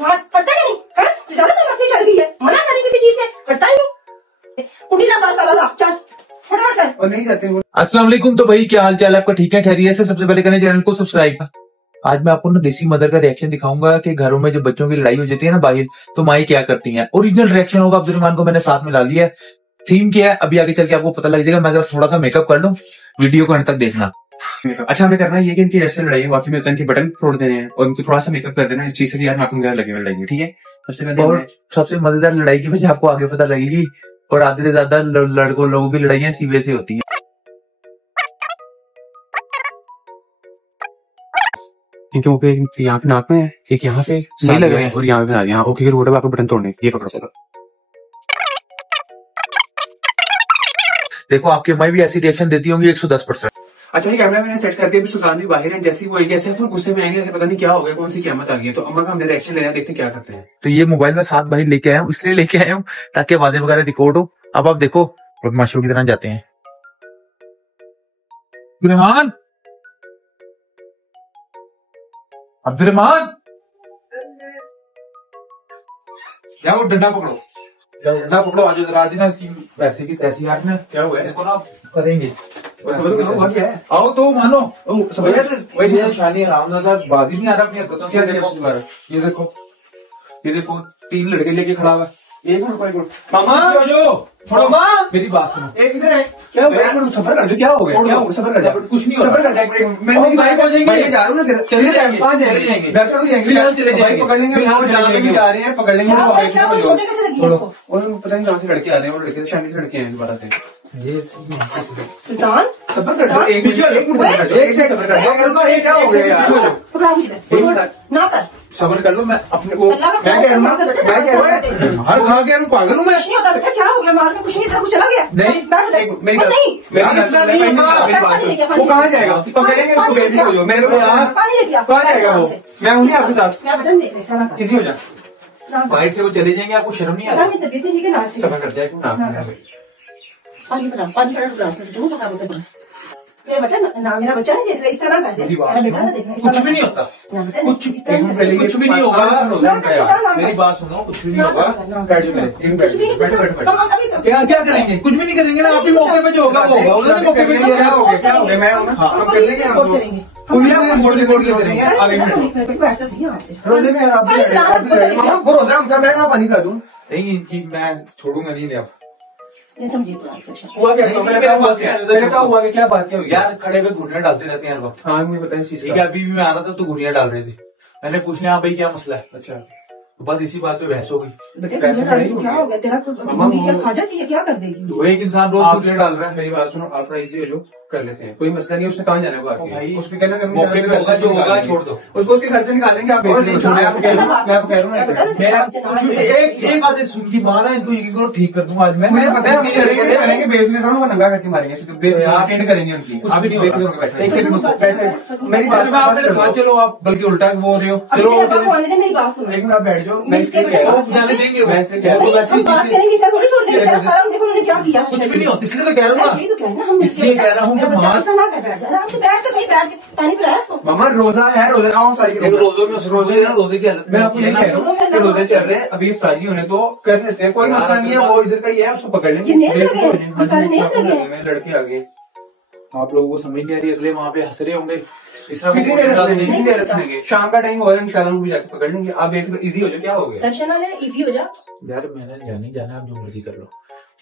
पढ़ता ही नहीं है, ज्यादा तो मस्ती चल गई है, मना करें किसी चीज से, पढ़ता ही नहीं। कुंडी ना बात करा चल फटाफट कर। और नहीं जाते। अस्सलाम वालेकुम। तो भाई क्या हाल चाल है आपका? ठीक है, खैरियत से? सबसे पहले करें चैनल को सब्सक्राइब। आज मैं आपको ना देसी मदर का रिएक्शन दिखाऊंगा कि घरों में जब बच्चों की लड़ाई हो जाती है ना बाहर, तो माई क्या करती हैं। ओरिजिनल रिएक्शन होगा। अब्दुर्रहमान को मैंने साथ में ला लिया है। थीम क्या है अभी आगे चल के आपको पता लग जाएगा। मैं अगर थोड़ा सा मेकअप कर लूं, वीडियो को अंत तक देखना। अच्छा, हमें करना ये कि इनकी ऐसे लड़ाई वाकई में इनके बटन तोड़ देने हैं और इनको थोड़ा सा मेकअप कर देना है इस चीज से कि यार नाखून वगैरह लगे हुए लड़ाई, ठीक है। सबसे पहले और सबसे मजेदार लड़ाई की वजह आपको आगे पता लगेगी। और आधे से ज्यादा लोगों की लड़ाइयां सीवे से होती है। इनके मुंह पे यहाँ पे नाक में है, एक यहाँ पे सही लग रहे हैं और यहाँ पे बना दिया। ओके, रोड पे आपको बटन तोड़ने, ये पकड़ो सर। देखो आपकी माई भी ऐसी रिएक्शन देती होंगी 110%। अच्छा, ये कैमरा मैंने सेट कर दिया। अभी सुल्तान भी बाहर है, जैसे ही वो आएंगे ऐसे फिर गुस्से में आएंगे, पता नहीं क्या हो गया, कौन सी कीमत आ गई है। तो अम्मा का हमने रिएक्शन लेना, देखते क्या करते हैं। तो ये मोबाइल में साथ भाई लेके आया हूँ, इसलिए लेके आया हूँ ताकि आवाजें वगैरह रिकॉर्ड हो। अब आप देखो बदमाशों की तरह जाते हैं। अब्दुर्रहमान, अब्दुर्रहमान, क्या वो डंडा पकड़ो, डंडा पकड़ो। आज जरा आज ना इसकी वैसे की तैसी हाथ में क्या हुआ है? इसको ना करेंगे। क्या है? आओ तो मानो शानी आराम बाजी नहीं आ रहा अपनी हरकतों से। ये देखो 3 लड़के लेके खड़ा हुआ है। एक मिनट मामा, मामा मेरी बात सुनो। एक इधर है। क्या हुआ? सफर कर दो, क्या हो गया? सफर कर जाए, कुछ नहीं होगा। सफर कर जाए। मैं बाइक हो जाएंगे, जा रहा हूँ ना, चले जाएंगे, कहाँ जाएंगे? घर छोड़ जाएंगे, चले जाएंगे, पकड़ लेंगे, जा रहे हैं, पकड़ लेंगे। और पता नहीं कहाँ से लड़के आ रहे हैं, और लड़के शानी से लड़के हैं दोबारा से। सुल्तान सफर कर दो, एक क्या हो गया यार? ना कर सबर कर लो। मैं अपने को मैं कह रहा हूँ हर खा के पागल हूँ मैं। कुछ नहीं होता बेटा, क्या हो गया? मार में कुछ नहीं था, कुछ चला गया। नहीं, नहीं वो कहाँ जाएगा? पकड़ेंगे उसको, बेइज्जती हो जाओ मेरे को। पानी लेके आ। कहाँ जाएगा वो? मैं हूँ आपके साथ। क्या बटन देख रहे हैं? किसी हो जाए बाहर से वो चले जाएंगे, आपको शर्म नहीं आ रही? तबीयत ठीक है ना? सफर कर जाए क्यों ना? पानी बना, पानी बना मेरा बच्चा नहीं देख रहा, इस तरह कर दे। कुछ भी नहीं होता, कुछ भी नहीं होगा। मेरी बात सुनो, कुछ भी नहीं होगा। क्या क्या करेंगे? कुछ भी नहीं करेंगे ना। आप ही मौके पे जो होगा वो होगा, उधर मौके पे क्या होगा? क्या हो गया? मैं कर लेंगे हम लोग, रिपोर्ट के करेंगे। रोजे में भरोसा मैं कहाँ पानी पिला दूँ? नहीं, इनकी मैं छोड़ूंगा नहीं। अब हुआ क्या बात क्या हुई यार? खड़े पे घुड़ियां डालते रहते हैं हर वक्त। हाँ, मुझे पता है इस चीज का। अभी भी मैं आ रहा था तो घुड़ियां डाल रहे थे। मैंने पूछ लिया हाँ भाई क्या मसला है? अच्छा, तो बस इसी बात पे बहस हो गई। क्या हो गया तेरा? क्या खा जाती है? क्या कर देगी? वो एक इंसान रोज घुड़ियां डाल रहा है। मेरी बात सुनो, आप इजी हो जो कर लेते हैं, कोई मसला नहीं। उसने कहाँ जाना होगा भाई? उसमें कहना मौके पे होगा, जो होगा छोड़ दो उसको, उसके घर से निकालेंगे। आप एक बात सुन की मारा इनको, यकीन करो ठीक कर दूंगा आज मैं। मुझे पता है करेंगे, बेचने का नंगा करके मारेंगे, अटेंड करेंगे उनकी। कुछ भी नहीं होगा। एक सेकंड मेरी बात, आप मेरे साथ चलो। आप बल्कि उल्टा बोल रहे हो। चलो मेरी बात सुनो, एक मिनट आप बैठ जाओ। मैं इसलिए कह रहा हूँ जाने देंगे, कुछ भी नहीं होता, इसलिए तो कह रहा हूँ ना, इसलिए कह रहा हूँ कि मामा रोजा है, रोजा आओ सारी रोजे की हालत। मैं आपको ये कह रहा हूँ कि रोजे चल रहे हैं, अभी इफ्तारी होने तो कर लेते हैं, कोई मसला नहीं है। वो इधर का ही है, उसको पकड़ लेंगे। लड़के आ गए, आप लोगों को समझ नहीं आ रही। अगले वहाँ पे हंस रहे होंगे। शाम का टाइम हो रहा है, इंशाल्लाह भी जाके पकड़ लेंगे। आप एक इजी हो जाओ। क्या हो गया? इजी हो जा यार। मैंने जाना, आप जो मर्जी कर लो,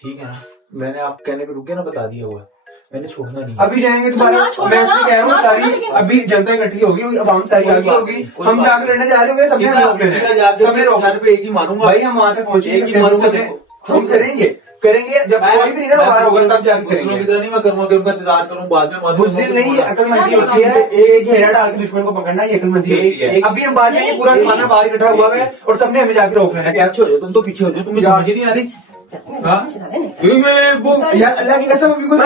ठीक है ना? मैंने आप कहने पे रुक गया ना, बता दिया हुआ, मैंने छोड़ना नहीं। अभी जाएंगे तुम्हारा, मैं इसलिए कह रहा हूँ सारी अभी जनता इकट्ठी होगी, अब हम सारी आगे होगी, हम जाकर लड़ने जा रहे होंगे। सबने एक ही मारूंगा भाई, हम वहाँ तक पहुंचे, हम करेंगे जब कोई भी नहीं ना बाहर होगा तब जाकर करेंगे। नहीं मैं करूंगा कि उनका इंतजार करूँ, बाद में बुज़दिल नहीं, अकलमंदी होती है। एक घेरा डाल के दुश्मन को पकड़ना, ये अकलमंदी होती है। अभी हम बात करेंगे, पूरा जमाना बाहर इकट्ठा हुआ है और सबने हमें जाकर रोक लेना। क्या तुम तो पीछे हो जाओ, तुम्हें समझ नहीं आ रही? यार अल्लाह की कसम, अभी कोई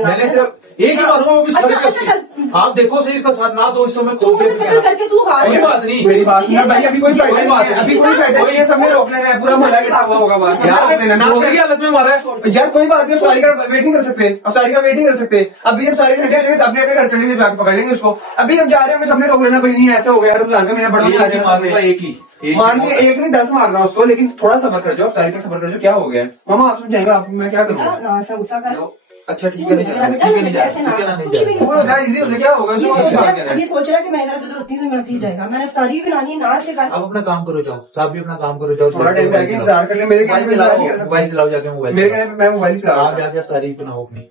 मैंने सिर्फ एक ही मारूंगा वो भी सर अच्छा, के। आप देखो सही इसका साथ ना दो इस समय तू मुझे कत्ल करके तू हार कोई गया। बात नहीं। मेरी बात सुनो भाई, अभी कोई फायदा नहीं है, अभी कोई फायदा नहीं है, सबने रोक लेना है, पूरा मोहल्ला इकट्ठा हुआ होगा बाहर। रोगी की हालत में मारा है यार कोई बात नहीं, सारी का वेट नहीं कर सकते, अब सारी का वेट नहीं कर सकते। अभी हम सारे ठंडे रहेंगे, अपने अपने घर चलेंगे, जाकर पकड़ लेंगे उसको। अभी हम जा रहे होंगे, सबने रोक लेना, भाई नहीं ऐसा हो गया, रमजान का महीना बड़ा एक ही मारूंगा, एक ही मान के एक नहीं 10 मारना उसको, लेकिन थोड़ा सबर कर जाओ, सारी का सबर कर जाओ। क्या हो गया मामा, आप समझाएंगे, आप मैं क्या करूँगा? ना ऐसा गुस्सा कर। अच्छा ठीक है नहीं जा ठीक है नहीं जा ठीक है ना नहीं जा बोलो क्या इजी हो गया, क्या होगा? ये सोच रहा है कि मैं इधर उधर होती हूँ, मैं प्लीज जाएगा। मैंने सारी भी बनानी है, ना से कर। आप अपना काम करो जाओ, साहब भी अपना काम करो जाओ। थोड़ा टाइम लगे, इंतजार कर ले। मेरे मोबाइल कहने पे इंतजार नहीं कर सकते। मोबाइल चलाओ जाके मोबाइल मेरे कहने पे मैं मोबाइल चला आप जाके तारीफ बनाओ अपनी।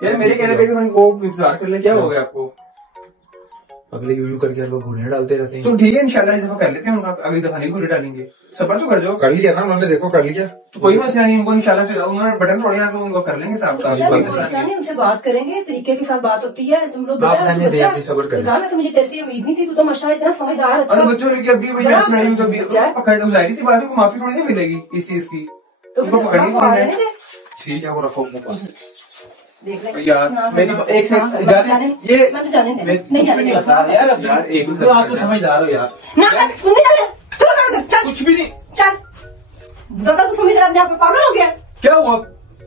यार मेरे कहने पे वो इंतजार कर ले, क्या हो गया आपको? अगले यूं करके लोग घूरने डालते रहते हैं। तो ठीक है, इंशाल्लाह इस दफा कर लेते हैं, उनका अगली दफा नहीं घूरे डालेंगे। सबर तो कर जाओ। कर लिया ना उन्होंने, देखो कर लिया तो कोई मसला नहीं, उनको इंशाल्लाह से उन्होंने बटन थोड़े यहाँ पे उनको कर लेंगे साहब। उनसे बात करेंगे, तरीके के साथ बात होती है। तुम लोग आप रहने दें, अपनी सब्र करें। मैं मुझे तेरे से उम्मीद नहीं थी, तू तो माशाल्लाह इतना समझदार अच्छा। बच्चों की अभी वही मैं सुनाई हूँ, तो अभी पकड़ लो, जाहिर सी बात है, माफी थोड़ी नहीं मिलेगी इस चीज की। तो उनको पकड़नी ठीक है वो रखो अपने पास। देख ले यार मेरी एक से ये मैं तो जाने दे, नहीं जाने होता यार। अब यार एक तो आप तो समझदार हो यार। ना सुन नहीं जाने, चल कुछ भी नहीं। चल, ज्यादा तू समझ रहा है अपने आप को, पागल हो गया। क्या हुआ?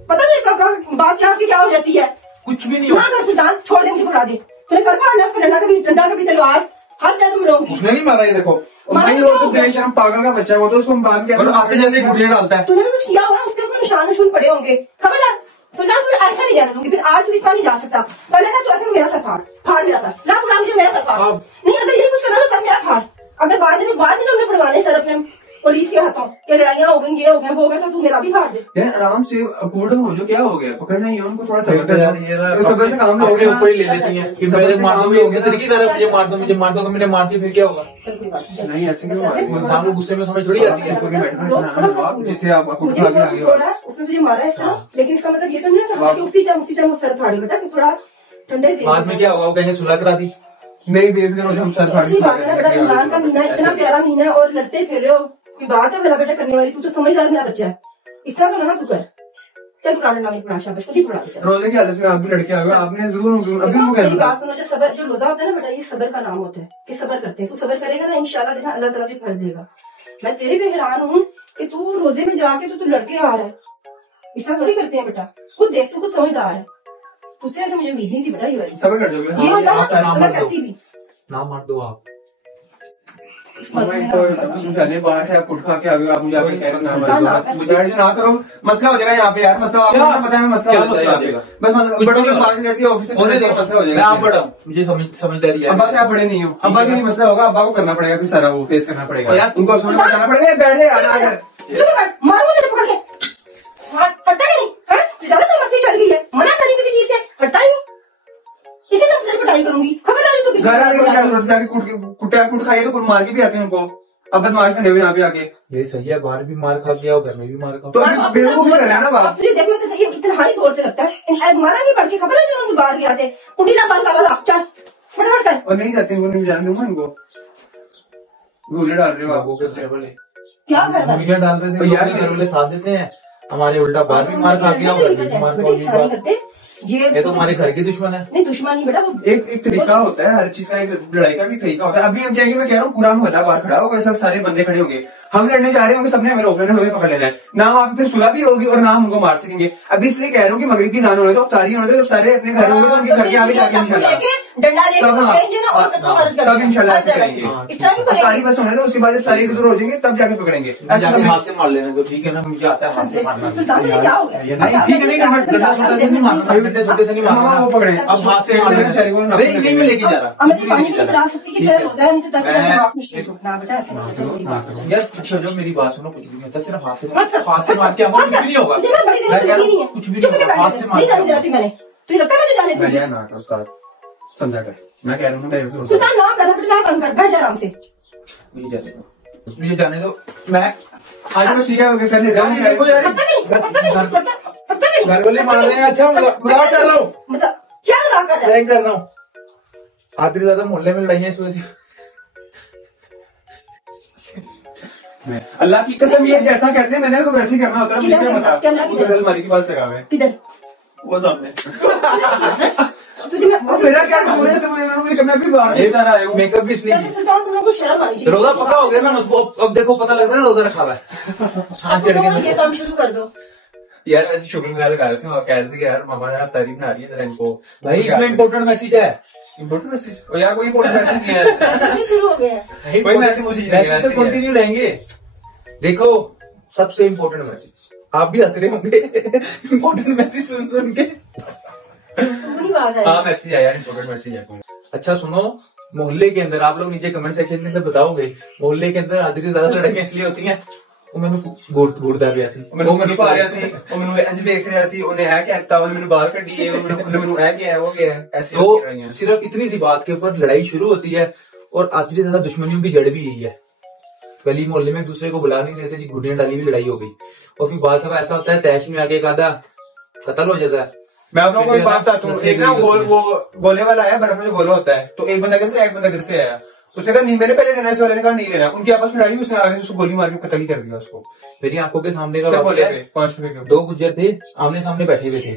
पता नहीं कब बात क्या आपकी क्या हो जाती है। कुछ भी नहीं ना हुआ। कर सुल्तान, छोड़ दे मुझे, पकड़ा दे। तेरे सर पर अंदाज कर, डंडा कभी तलवार, हाथ दे तुम लोगों की। उसने नहीं मारा ये देखो। भाई वो तो बेशरम पागल का बच्चा है, वो तो उसको हम बात और आते जाते घुटने डालता है। तूने भी कुछ किया होगा, उसके ऊपर निशान निशान पड़े होंगे, खबरदार। सुल्तान तू ऐसा नहीं जाने दूंगी, फिर आज तू इतना नहीं जा सकता। पहले ना तू ऐसे मेरा सर फाड़ मेरा सर ना, बुला मुझे मेरा सर फाड़ नहीं। अगर ये कुछ करना तो सर मेरा फाड़। अगर बाद में हमने पड़वाने सर अपने पुलिस के हाथों कि लड़ाइयाँ हो गई, ये हो गया, वो हो गया, तो तू मेरा भी फाड़ दे। यार आराम से कूट हो जो, क्या हो गया? पकड़ना ही है उनको, थोड़ा सबर कर यार ये ना सबर से काम अपने लो। ऊपर ही ले लेती है कि मेरे मार दो, ये तरीके कर मुझे मार दो, मुझे मार दो, मैंने मार दी फिर क्या होगा? चल कोई बात नहीं। नहीं ऐसे क्यों मारेंगे? इंसान को गुस्से में समझ थोड़ी आती है। जिससे आप मुझे भी बहुत हो रहा है, उसने तुझे मारा है इस तरह, लेकिन इसका मतलब ये तो नहीं है कि उसी टाइम वो सर फाड़ी। बेटा थोड़ा ठंडे से बाद में क्या होगा? वो कहेंगे सुलह करा दी। मेरी बेफिक्र हो, हम सर अच्छी बात है बेटा, रमजान का महीना इतना प्यारा महीना है और लड़ते फिर रहे हो, कोई बात है मेरा बेटा करने वाली? तू तो समझदार मेरा बच्चा है, इस तरह तो ना तू कर। चल कुरान नामी कुरान शाबाश, खुद ही पढ़ा बच्चा। रोजे की हालत में आप भी लड़के आ गए, आपने जरूर अभी उनको मेरी कहना बात सुनो, जो सबर जो रोजा होता है ना बेटा, ये सबर का नाम होता है कि सबर करते हैं। तू सबर करेगा ना, इंशाल्लाह देखना अल्लाह ताला तुझे फल देगा। मैं तेरे भी हैरान हूँ कि तू रोजे में जाके तू लड़के आ रहा है, इस तरह थोड़ी करते हैं बेटा। खुद देख, तू खुद समझदार है, तुझसे ऐसे मुझे उम्मीद नहीं थी बेटा। ये वाली सबर कर दोगे? ये होता है आपका नाम मैं मत दो। करती भी। ना मार दो आप। समझाने बाहर से आप कुट खा के आ गए, आप मुझे आपके कह सुल्तान रहे ना करो, मसला हो जाएगा यहाँ पे यार। मसला आपको पता है, मसला हो जाएगा बस। बड़ों की बात रहती है ऑफिस से, मसला हो जाएगा। आप बड़ा मुझे समझदारी है। अब्बा से आप बड़े नहीं हो, अब्बा के लिए मसला होगा, अब्बा को करना पड़ेगा, फिर सारा वो फेस करना पड़ेगा। यार, उनको असूल बताना पड़ेगा। बैठे अगर मारूंगा तेरे पकड़ के, हटता ही नहीं है, ज्यादा तो मस्ती चढ़ गई है। मना करी किसी चीज से, हटता ही नहीं। इसी से तेरे पिटाई करूंगी, खबरदार तो घर आने की क्या जरूरत है? जाके कुट खाइए तो कुट मार के भी आते हैं उनको। अब बदमाश करने हुए यहाँ पे आके। ये सही है, बाहर भी मार खा के आओ, घर में भी मार खाओ। तो बेवकूफ भी कर रहे हैं ना बाप। तुझे देखना तो सही है, इतना हाई जोर से लगता है। मारा नहीं पड़ के, खबर है जो उनको बाहर गया थे, कुटी ना बाहर काला था। चल फटाफट कर। और नहीं जाते, उनको नहीं जाने दूंगा इनको। गोले डाल रहे हो आप। बाबू के घर वाले क्या कर रहा है? गोलियां डाल रहे थे, यार, घर वाले साथ देते हैं हमारे, उल्टा बाहर भी मार खा के आओ, घर में भी मार खाओ। ये बात ये तो हमारे घर के दुश्मन है। नहीं दुश्मन नहीं बेटा, वो एक तरीका होता है हर चीज का, एक लड़ाई का भी तरीका होता है। अभी हम कहेंगे, मैं कह रहा हूँ पूरा मोहल्ला बाहर खड़ा होगा, सब सारे बंदे खड़े होंगे, हम लड़ने जा रहे होंगे, सबने हमें रोक लेना, हमें पकड़ लेना है ना। वहाँ पे फिर सुलह भी होगी और ना हम उनको मार सकेंगे। अभी इसलिए कह रहा हूँ कि मगरिब की जान होने तो अफ्तारी होने दो, जब सारे अपने घर होंगे तो उनके घर के आगे जाके इंशाल्लाह डंडा लेके तब इंशाल्लाह ऐसे करेंगे। अफ्तारी बस होने दो, उसके बाद जब सारे इधर हो जाएंगे तब जाके पकड़ेंगे। जाके हाथ से मार लेने दो, ठीक है ना? मुझे आता है हाथ से मारना। क्या हो गया? नहीं ठीक है, नहीं डंडा छोटे से नहीं मारना, डंडे छोटे से नहीं मारना। वो पकड़े अब हाथ से मार लेना। नहीं मैं लेके जा रहा। मैं पानी नहीं पिला सकती कि तेरा रोजा है, नहीं तो तब मुश्किल ना बेटा ऐसे यार पीछे जो मेरी बात सुनो, कुछ भी नहीं होता, सिर्फ हाथ से मार के कुछ भी नहीं होगा। कुछ भी नहीं होगा, हाथ से मार के। मैंने तो लगता है मैं जाने दूंगी ना था उस्ताद, समझा कर। मैं कह रहा हूँ सुल्तान ना कर बेटा, काम कर, बैठ जा आराम से। मुझे जाने दो, मुझे जाने दो। मैं आज मैं सीखा हो गया कर ले। घर वाले मार रहे हैं। अच्छा मजाक कर रहा हूँ, मतलब क्या मजाक कर रहा है? प्रैंक कर रहा हूँ। आधी ज्यादा मोहल्ले में लड़ाइयाँ इस वजह से। अल्लाह की कसम, ये जैसा कहते हैं मैंने तो वैसे ही करना होता है। मुझे क्या पता, अलमारी के पास लगा हुआ है। किधर वो सामने तुझे मेरा क्या सोने से मैं भी बाहर से रहा हूँ। मेकअप भी इसलिए सुल्तान तुम लोग को शर्म आनी चाहिए। रोजा पक्का हो गया ना, अब देखो पता लग रहा है रोजा रखा हुआ है। हाँ चढ़ ये गया काम शुरू कर दो। यार ऐसे शुक्र गुजार कर रहे थे और कह रहे थे कि यार मामा यार तारीफ बना रही है जरा इनको। भाई इसमें इम्पोर्टेंट मैसेज है। इम्पोर्टेंट मैसेज यार कोई इम्पोर्टेंट मैसेज नहीं है। अभी शुरू हो गया है। कोई मैसेज से कंटिन्यू रहेंगे। देखो सबसे इम्पोर्टेंट मैसेज, आप भी हंस रहे होंगे इम्पोर्टेंट मैसेज सुन सुन के। पूरी बात है। हाँ मैसेज है यार, इम्पोर्टेंट मैसेज है। अच्छा सुनो, मोहल्ले के अंदर आप लोग नीचे कमेंट सेक्शन में बताओगे, मोहल्ले के अंदर आधी से ज्यादा लड़ाइयां इसलिए होती हैं ਉਹ ਮੈਨੂੰ ਗੋੜਦਾ ਪਿਆ ਸੀ, ਉਹ ਮੈਨੂੰ ਪਾ ਰਿਹਾ ਸੀ, ਉਹ ਮੈਨੂੰ ਇੰਜ ਵੇਖ ਰਿਹਾ ਸੀ, ਉਹਨੇ ਇਹ ਕਹਿਤਾ, ਉਹਨੇ ਮੈਨੂੰ ਬਾਹਰ ਕੱਢੀ ਹੈ, ਉਹਨੇ ਮੈਨੂੰ ਇਹ ਕਿਹਾ वो किया ऐसे तो सिर्फ इतनी सी बात के ऊपर लड़ाई शुरू होती है और आधी से ज्यादा दुश्मनियों की जड़ भी यही है। गली मोहल्ले में एक दूसरे को बुला नहीं देते जी, घुड़ियां डाली भी लड़ाई हो गई और फिर बाद सब ऐसा होता है तैश में आके एक आधा कत्ल हो जाता है। मैं आप लोगों को एक बात बताता हूँ, एक ना वो गोले वाला है, बर्फ में जो गोला होता है, तो एक बंदा इधर से एक बंदा इधर से आया, उसने कहा नहीं मैंने पहले लेना, इस वाले ने कहा नहीं लेना, उनकी आपस में लड़ाई, उसने आगे उसको गोली मार के कत्ल ही कर दिया उसको। मेरी आंखों के सामने का बोले 5 रुपए के 2 गुज्जर थे, आमने सामने बैठे हुए थे,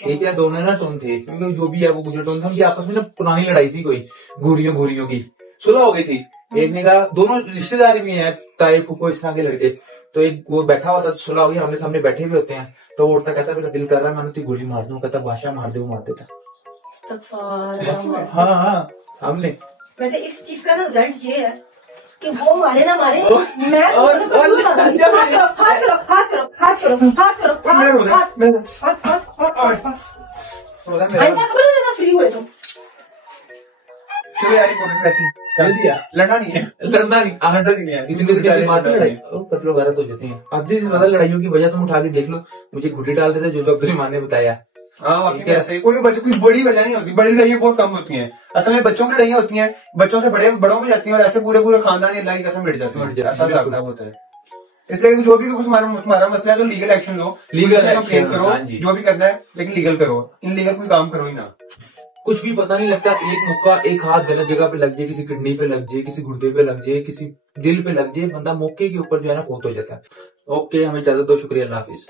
ठीक है, दोनों ना टोन थे, क्योंकि जो भी है वो गुज्जर टोन था, उनकी आपस में ना पुरानी लड़ाई थी, कोई घूरियों की सुलह हो गई थी। एक ने कहा, दोनों रिश्तेदारी में है, ताए फूफो इस तरह के लड़के, तो एक वो बैठा हुआ था, तो सुलह हो गई, आमने सामने बैठे हुए होते हैं, तो वो उड़ता कहता मेरा दिल कर रहा है मैं तुझे गोली मार दूं, कहता बादशाह मार दे, वो मार देता। हाँ सामने। वैसे इस चीज का ना रिजल्ट ये है कि वो मारे ना मारे, मैं फ्री हुए तुम। चलो यार लड़ना नहीं है, लड़ना नहीं, आंसर नहीं है, इतनी बात कत्लो गारत हो जाती है। आधी से ज्यादा लड़ाइयों की वजह तुम उठा के देख लो, मुझे घुटी डाल देते जो लोग माँ ने बताया। हाँ ऐसे कोई बड़ी वजह नहीं होती, बड़ी लड़ाइयाँ बहुत कम होती हैं। असल में बच्चों की लड़ाइयाँ होती हैं, बच्चों से बड़ों में जाती हैं, और ऐसे पूरे खानदान अल्लाह की कसम मिट जाते हैं, ऐसा होता है। इसलिए जो भी कुछ तुम्हारा मसला है तो लीगल एक्शन लो, लीगल कंप्लेन करो, जो भी करना है, लेकिन लीगल करो, इनलीगल कोई काम करो ही ना। कुछ भी पता नहीं लगता, एक मुक्का एक हाथ गलत जगह पे लग जाए, किसी किडनी पे लग जाए, किसी गुर्दे पे लग जाए, किसी दिल पे लग जाए, बंदा मौके के ऊपर जो है ना फोत हो जाता है। ओके, हमें इजाजत दो, शुक्रिया, अल्लाह हाफिज।